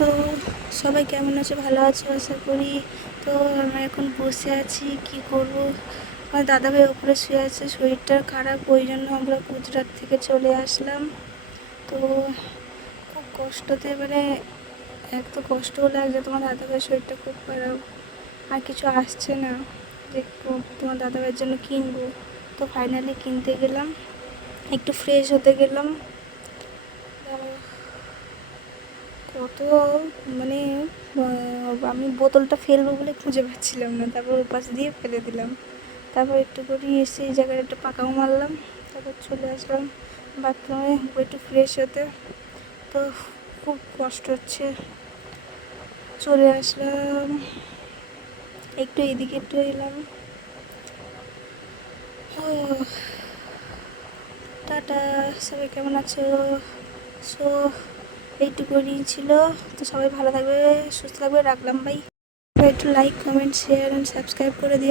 তো সবাই কেমন আছে? ভালো আছো? আশা করি। তো আমরা এখন বসে আছি। কি করব? আমার দাদাভাই ওপরে শুয়ে আছে। শরীরটা খারাপ, ওই জন্য আমরা গুজরাট থেকে চলে আসলাম। তো খুব কষ্টতে মানে এক তো কষ্টও লাগছে তোমার দাদাভাইয়ের শরীরটা খুব খারাপ। আর কিছু আসছে না। যে তোমার দাদাভাইয়ের জন্য কিনবো। তো ফাইনালি কিনতে গেলাম। একটু ফ্রেশ হতে গেলাম। কত মানে আমি বোতলটা ফেলব বলে খুঁজে পাচ্ছিলাম না। তারপর ওই পাশ দিয়ে ফেলে দিলাম। তারপর একটু করে এসে এই জায়গায় একটু পাকাও মারলাম। তারপর চলে আসলাম বাথরুমে একটু ফ্রেশ হতে। তো খুব কষ্ট হচ্ছে। চলে আসলাম। একটু এদিকে একটু এলাম। ও, টাটা। সবাই কেমন আছো? সো এইটুকুনি নিয়েছিল। তো সবাই ভালো থাকবে, সুস্থ থাকবে, রাখলাম ভাই একটু like comment share and subscribe করে দিও।